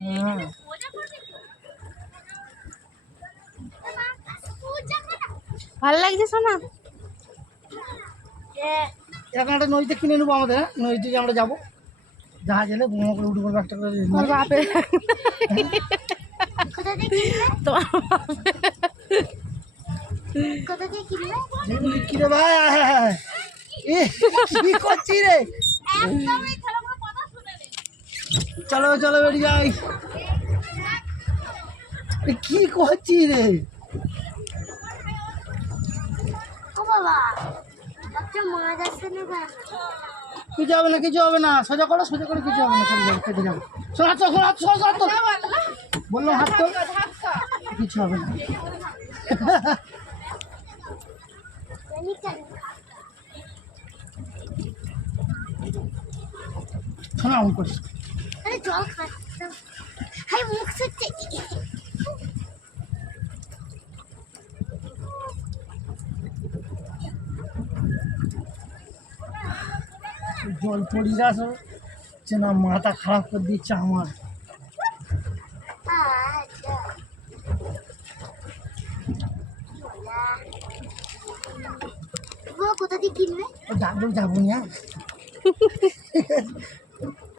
হ্যাঁ ভালো লাগছে শোনা? এখন একটা নদীতে কিনে নেবো আমাদের, হ্যাঁ নদী থেকে আমরা যাবো জাহাজ এলে বোমা করে উঠে পড়বো একটা করে তোমার বাপের যেগুলি কিনে ভাই এ কি করছি রে, চলো চলো বেরিয়ে যাই, এ কি করছি রে, কিছু হবে না কিছু হবে না, সোজা করো সোজা করে কিছু হবে না, চলে যাবে কেটে যাবে, শোন হাত তোল, হাত তোল, হাত তোল, বললাম হাত তোল, কিছু হবে না। শোনা অন করিস, জল খাচ্ছ মুখ জল পড়ি গাছ হচ্ছে না, মাথা খারাপ করে দিচ্ছে আমার। কোথা দিয়ে কিনবে? ডাকলেও যাবো না।